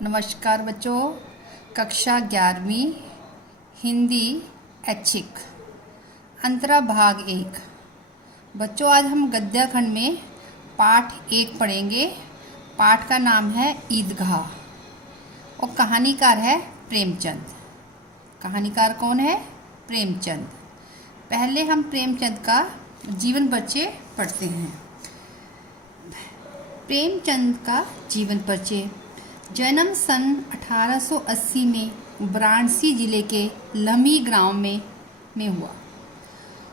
नमस्कार बच्चों। कक्षा 11वीं हिंदी ऐच्छिक अंतरा भाग 1। बच्चों आज हम गद्य खंड में पाठ 1 पढ़ेंगे। पाठ का नाम है ईदगाह और कहानीकार है प्रेमचंद। कहानीकार कौन है? प्रेमचंद। पहले हम प्रेमचंद का जीवन परिचय पढ़ते हैं। प्रेमचंद का जीवन परिचय। जन्म सन 1880 में वाराणसी जिले के लम्ही गांव में हुआ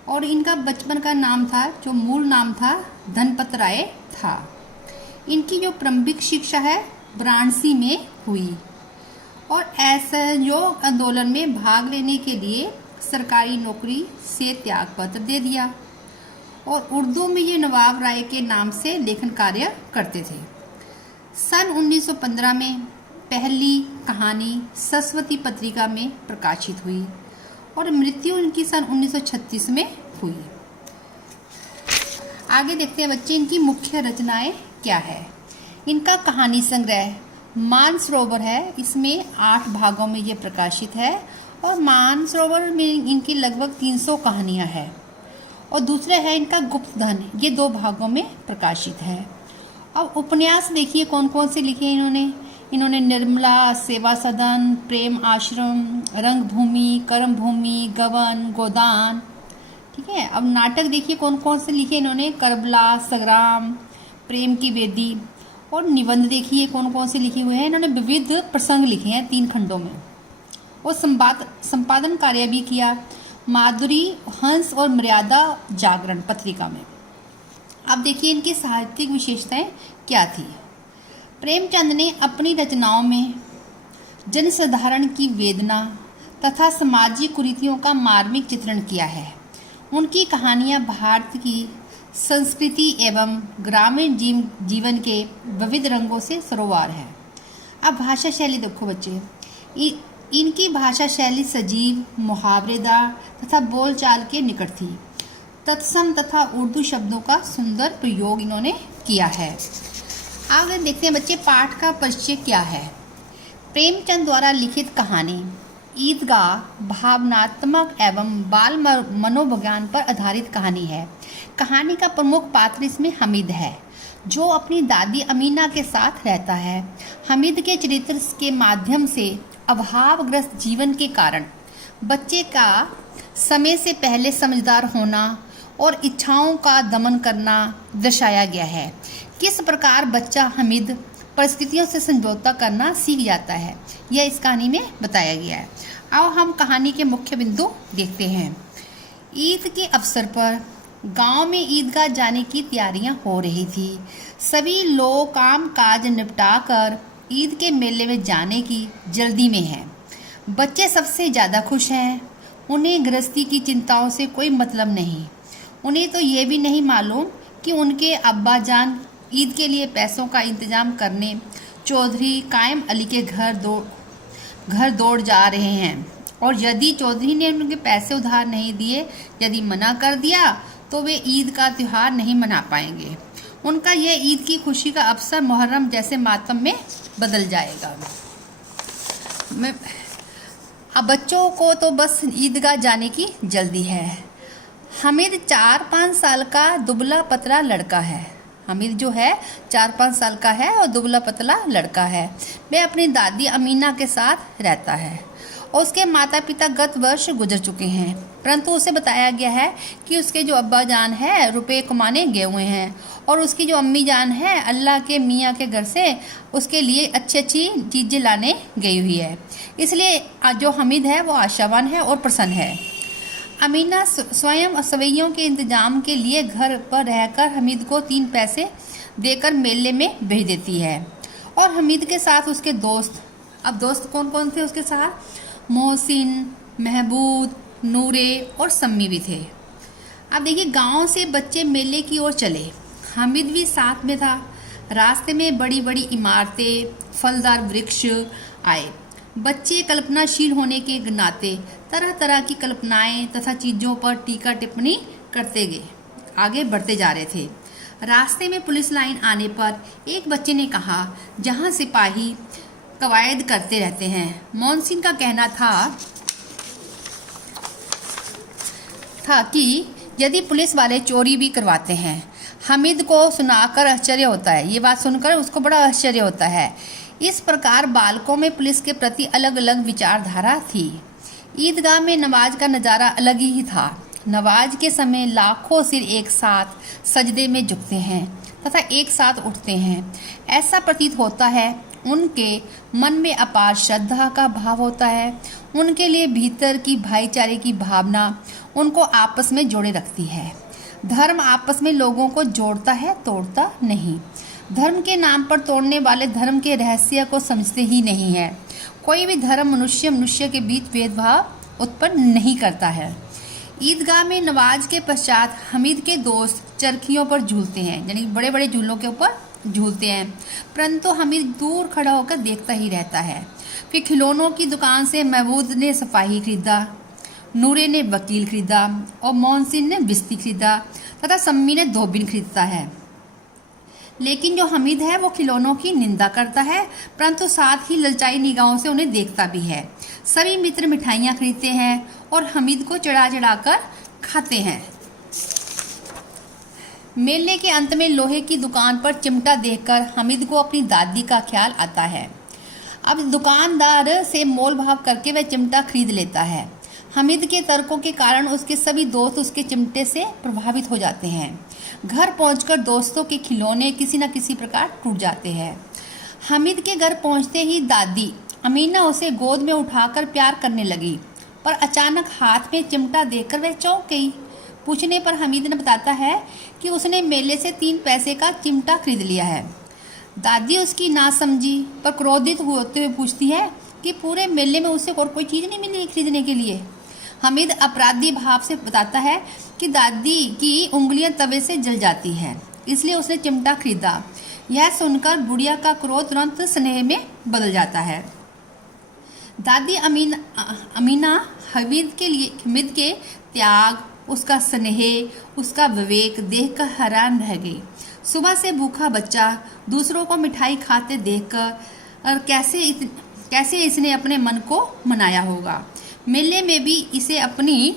और इनका बचपन का नाम था, जो मूल नाम था, धनपत राय था। इनकी जो प्रारंभिक शिक्षा है वाराणसी में हुई और असहयोग आंदोलन में भाग लेने के लिए सरकारी नौकरी से त्यागपत्र दे दिया और उर्दू में ये नवाब राय के नाम से लेखन कार्य करते थे। सन 1915 में पहली कहानी सरस्वती पत्रिका में प्रकाशित हुई और मृत्यु उनकी सन 1936 में हुई। आगे देखते हैं बच्चे इनकी मुख्य रचनाएं क्या है। इनका कहानी संग्रह मानसरोवर है, इसमें 8 भागों में ये प्रकाशित है और मानसरोवर में इनकी लगभग 300 कहानियां हैं। और दूसरा है इनका गुप्तधन, ये 2 भागों में प्रकाशित है। अब उपन्यास देखिए कौन कौन से लिखे इन्होंने निर्मला, सेवा सदन, प्रेम आश्रम, रंगभूमि, कर्मभूमि, गवन, गोदान। ठीक है। अब नाटक देखिए कौन कौन से लिखे इन्होंने, करबला, संग्राम, प्रेम की वेदी। और निबंध देखिए कौन कौन से लिखे हुए हैं इन्होंने, विविध प्रसंग लिखे हैं 3 खंडों में। और संपादन कार्य भी किया माधुरी, हंस और मर्यादा जागरण पत्रिका में। अब देखिए इनकी साहित्यिक विशेषताएं क्या थी। प्रेमचंद ने अपनी रचनाओं में जनसाधारण की वेदना तथा सामाजिक कुरीतियों का मार्मिक चित्रण किया है। उनकी कहानियां भारत की संस्कृति एवं ग्रामीण जीवन के विविध रंगों से सरोवर है। अब भाषा शैली देखो बच्चे, इनकी भाषा शैली सजीव, मुहावरेदार तथा बोलचाल के निकट थी। तत्सम तथा उर्दू शब्दों का सुंदर प्रयोग इन्होंने किया है। आगे देखते हैं बच्चे पाठ का परिचय क्या है। प्रेमचंद द्वारा लिखित कहानी ईदगाह भावनात्मक एवं बाल मनोविज्ञान पर आधारित कहानी है। कहानी का प्रमुख पात्र इसमें हामिद है, जो अपनी दादी अमीना के साथ रहता है। हामिद के चरित्र के माध्यम से अभावग्रस्त जीवन के कारण बच्चे का समय से पहले समझदार होना और इच्छाओं का दमन करना दर्शाया गया है। किस प्रकार बच्चा हामिद परिस्थितियों से समझौता करना सीख जाता है, यह इस कहानी में बताया गया है। आओ हम कहानी के मुख्य बिंदु देखते हैं। ईद के अवसर पर गांव में ईदगाह जाने की तैयारियां हो रही थी। सभी लोग काम काज निपटाकर ईद के मेले में जाने की जल्दी में हैं। बच्चे सबसे ज़्यादा खुश हैं। उन्हें गृहस्थी की चिंताओं से कोई मतलब नहीं। उन्हें तो ये भी नहीं मालूम कि उनके अब्बा जान ईद के लिए पैसों का इंतजाम करने चौधरी कायम अली के घर दौड़ जा रहे हैं और यदि चौधरी ने उनके पैसे उधार नहीं दिए, यदि मना कर दिया, तो वे ईद का त्यौहार नहीं मना पाएंगे। उनका यह ईद की खुशी का अवसर मुहर्रम जैसे मातम में बदल जाएगा। अब बच्चों को तो बस ईदगाह जाने की जल्दी है। हामिद 4-5 साल का दुबला पतला लड़का है। हामिद जो है 4-5 साल का है और दुबला पतला लड़का है। वह अपनी दादी अमीना के साथ रहता है और उसके माता पिता गत वर्ष गुजर चुके हैं, परंतु उसे बताया गया है कि उसके जो अब्बा जान है रुपए कमाने गए हुए हैं और उसकी जो अम्मी जान है अल्लाह के मियाँ के घर से उसके लिए अच्छी अच्छी चीज़ें लाने गई हुई है। इसलिए जो हामिद है वो आशावान है और प्रसन्न है। अमीना स्वयं सवैयों के इंतजाम के लिए घर पर रहकर हामिद को 3 पैसे देकर मेले में भेज देती है और हामिद के साथ उसके दोस्त, अब दोस्त कौन कौन थे उसके साथ, मोहसिन, महबूब, नूरे और सम्मी भी थे। अब देखिए गांव से बच्चे मेले की ओर चले। हामिद भी साथ में था। रास्ते में बड़ी बड़ी इमारतें, फलदार वृक्ष आए। बच्चे कल्पनाशील होने के नाते तरह तरह की कल्पनाएं तथा चीज़ों पर टीका टिप्पणी करते गए आगे बढ़ते जा रहे थे। रास्ते में पुलिस लाइन आने पर एक बच्चे ने कहा, जहां सिपाही कवायद करते रहते हैं। मोहसिन का कहना था कि यदि पुलिस वाले चोरी भी करवाते हैं। हामिद को सुनाकर आश्चर्य होता है, ये बात सुनकर उसको बड़ा आश्चर्य होता है। इस प्रकार बालकों में पुलिस के प्रति अलग अलग विचारधारा थी। ईदगाह में नमाज का नज़ारा अलग ही था। नमाज के समय लाखों सिर एक साथ सजदे में झुकते हैं तथा एक साथ उठते हैं। ऐसा प्रतीत होता है उनके मन में अपार श्रद्धा का भाव होता है। उनके लिए भीतर की भाईचारे की भावना उनको आपस में जोड़े रखती है। धर्म आपस में लोगों को जोड़ता है, तोड़ता नहीं। धर्म के नाम पर तोड़ने वाले धर्म के रहस्य को समझते ही नहीं है। कोई भी धर्म मनुष्य के बीच भेदभाव उत्पन्न नहीं करता है। ईदगाह में नमाज के पश्चात हामिद के दोस्त चरखियों पर झूलते हैं, यानी बड़े बड़े झूलों के ऊपर झूलते हैं, परंतु हामिद दूर खड़ा होकर देखता ही रहता है। फिर खिलौनों की दुकान से महमूद ने सिपाही खरीदा, नूरे ने वकील खरीदा और मोहसिन ने बिस्ती खरीदा तथा सम्मी ने धोबिन खरीदता है। लेकिन जो हामिद है वो खिलौनों की निंदा करता है, परंतु साथ ही ललचाई निगाहों से उन्हें देखता भी है। सभी मित्र मिठाइयाँ खरीदते हैं और हामिद को चढ़ा चढ़ाकर खाते हैं। मेले के अंत में लोहे की दुकान पर चिमटा देखकर हामिद को अपनी दादी का ख्याल आता है। अब दुकानदार से मोल भाव करके वह चिमटा खरीद लेता है। हामिद के तर्कों के कारण उसके सभी दोस्त उसके चिमटे से प्रभावित हो जाते हैं। घर पहुंचकर दोस्तों के खिलौने किसी न किसी प्रकार टूट जाते हैं। हामिद के घर पहुंचते ही दादी अमीना उसे गोद में उठाकर प्यार करने लगी, पर अचानक हाथ में चिमटा देखकर वह चौंक गई। पूछने पर हामिद ने बताता है कि उसने मेले से 3 पैसे का चिमटा खरीद लिया है। दादी उसकी ना समझी पर क्रोधित होते हुए पूछती है कि पूरे मेले में उसे और कोई चीज़ नहीं मिली खरीदने के लिए। हामिद अपराधी भाव से बताता है कि दादी की उंगलियां तवे से जल जाती हैं, इसलिए उसने चिमटा खरीदा। यह सुनकर बुढ़िया का क्रोध तुरंत स्नेह में बदल जाता है। दादी अमीना हामिद के त्याग, उसका स्नेह, उसका विवेक देखकर हैरान रह गई। सुबह से भूखा बच्चा दूसरों को मिठाई खाते देखकर और कैसे इसने अपने मन को मनाया होगा। मेले में भी इसे अपनी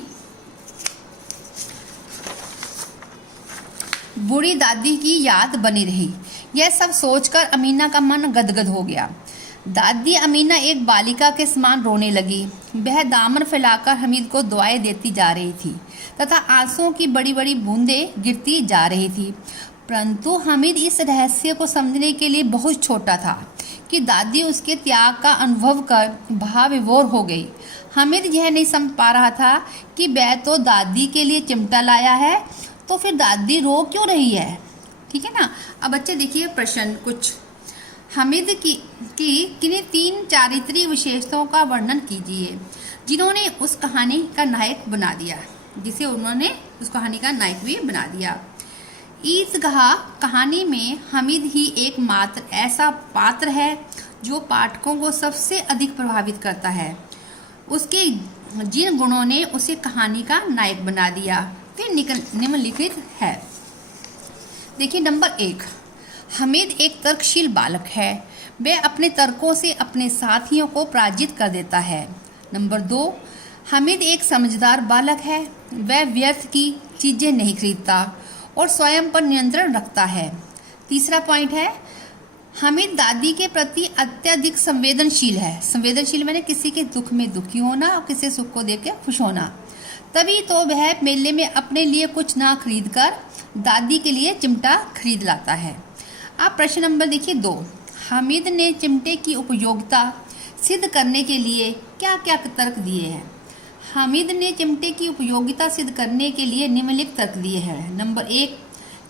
बूढ़ी दादी की याद बनी रही। यह सब सोचकर अमीना का मन गदगद हो गया। दादी अमीना एक बालिका के समान रोने लगी। वह दामन फैलाकर हामिद को दुआएं देती जा रही थी तथा आंसुओं की बड़ी बड़ी बूंदें गिरती जा रही थी, परंतु हामिद इस रहस्य को समझने के लिए बहुत छोटा था कि दादी उसके त्याग का अनुभव कर भाव विभोर हो गई। हामिद यह नहीं समझ पा रहा था कि वह तो दादी के लिए चिमटा लाया है, तो फिर दादी रो क्यों रही है। ठीक है ना। अब बच्चे देखिए प्रश्न कुछ। हामिद की किन्हीं 3 चारित्रीय विशेषताओं का वर्णन कीजिए जिन्होंने उस कहानी का नायक बना दिया, जिसे उन्होंने उस कहानी का नायक भी बना दिया। ईदगाह कहानी में हामिद ही एकमात्र ऐसा पात्र है जो पाठकों को सबसे अधिक प्रभावित करता है। उसके जिन गुणों ने उसे कहानी का नायक बना दिया वे निम्नलिखित है। देखिए नंबर 1, हामिद एक तर्कशील बालक है। वह अपने तर्कों से अपने साथियों को पराजित कर देता है। नंबर 2, हामिद एक समझदार बालक है। वह व्यर्थ की चीज़ें नहीं खरीदता और स्वयं पर नियंत्रण रखता है। तीसरा पॉइंट है, हामिद दादी के प्रति अत्यधिक संवेदनशील है। संवेदनशील मैंने किसी के दुख में दुखी होना और किसी सुख को देख के खुश होना। तभी तो वह मेले में अपने लिए कुछ ना खरीद कर दादी के लिए चिमटा खरीद लाता है। आप प्रश्न नंबर देखिए 2, हामिद ने चिमटे की उपयोगिता सिद्ध करने के लिए क्या क्या तर्क दिए हैं। हामिद ने चिमटे की उपयोगिता सिद्ध करने के लिए निम्नलिखित तर्क दिए हैं। नंबर 1,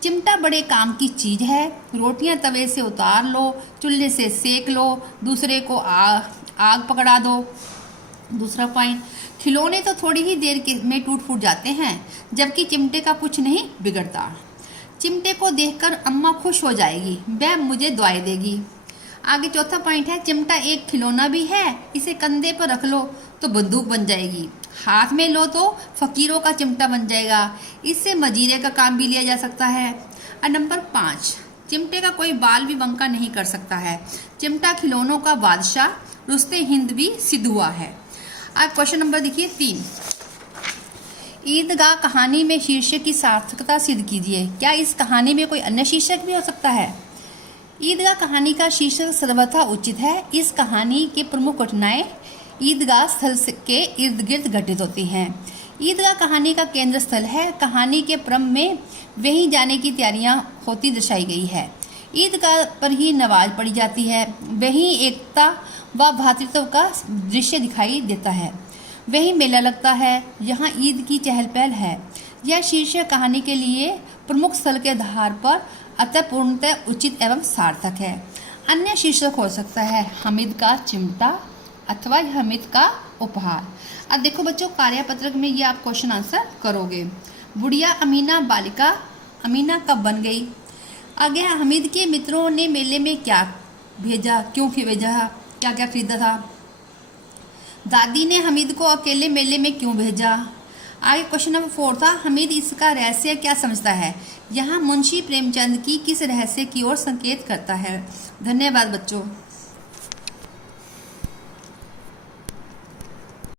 चिमटा बड़े काम की चीज़ है। रोटियां तवे से उतार लो, चूल्हे से सेक लो, दूसरे को आग पकड़ा दो। दूसरा पॉइंट, खिलौने तो थोड़ी ही देर में टूट फूट जाते हैं, जबकि चिमटे का कुछ नहीं बिगड़ता। चिमटे को देखकर अम्मा खुश हो जाएगी, वह मुझे दुआएं देगी। आगे चौथा पॉइंट है, चिमटा एक खिलौना भी है। इसे कंधे पर रख लो तो बंदूक बन जाएगी, हाथ में लो तो फकीरों का चिमटा बन जाएगा। इससे मजीरे का काम भी लिया जा सकता है। और नंबर 5, चिमटे का कोई बाल भी बंका नहीं कर सकता है। चिमटा खिलौनों का बादशाह, रुस्ते हिंद भी सिद्ध हुआ है। अब क्वेश्चन नंबर देखिए 3। ईदगाह कहानी में शीर्षक की सार्थकता सिद्ध कीजिए। क्या इस कहानी में कोई अन्य शीर्षक भी हो सकता है? ईदगाह कहानी का शीर्षक सर्वथा उचित है। इस कहानी के प्रमुख घटनाएं ईदगाह स्थल के इर्द गिर्द घटित होती हैं। ईदगाह कहानी का केंद्र स्थल है। कहानी के क्रम में वहीं जाने की तैयारियां होती दर्शाई गई है। ईदगाह पर ही नमाज पढ़ी जाती है। वहीं एकता व भ्रातृत्व का दृश्य दिखाई देता है। वहीं मेला लगता है। यहाँ ईद की चहल पहल है। यह शीर्षक कहानी के लिए प्रमुख स्थल के आधार पर अतः पूर्णतः उचित एवं सार्थक है। अन्य शीर्षक हो सकता है हामिद का चिमटा अथवा हामिद का उपहार। अब देखो बच्चों, कार्यपत्रक में ये आप क्वेश्चन आंसर करोगे। बुढ़िया अमीना बालिका अमीना कब बन गई? आगे हामिद के मित्रों ने मेले में क्या भेजा, क्यों भेजा, क्या क्या खरीदा था? दादी ने हामिद को अकेले मेले में क्यों भेजा? आगे क्वेश्चन नंबर 4 था, हामिद इसका रहस्य क्या समझता है? यहाँ मुंशी प्रेमचंद की किस रहस्य की ओर संकेत करता है? धन्यवाद बच्चों।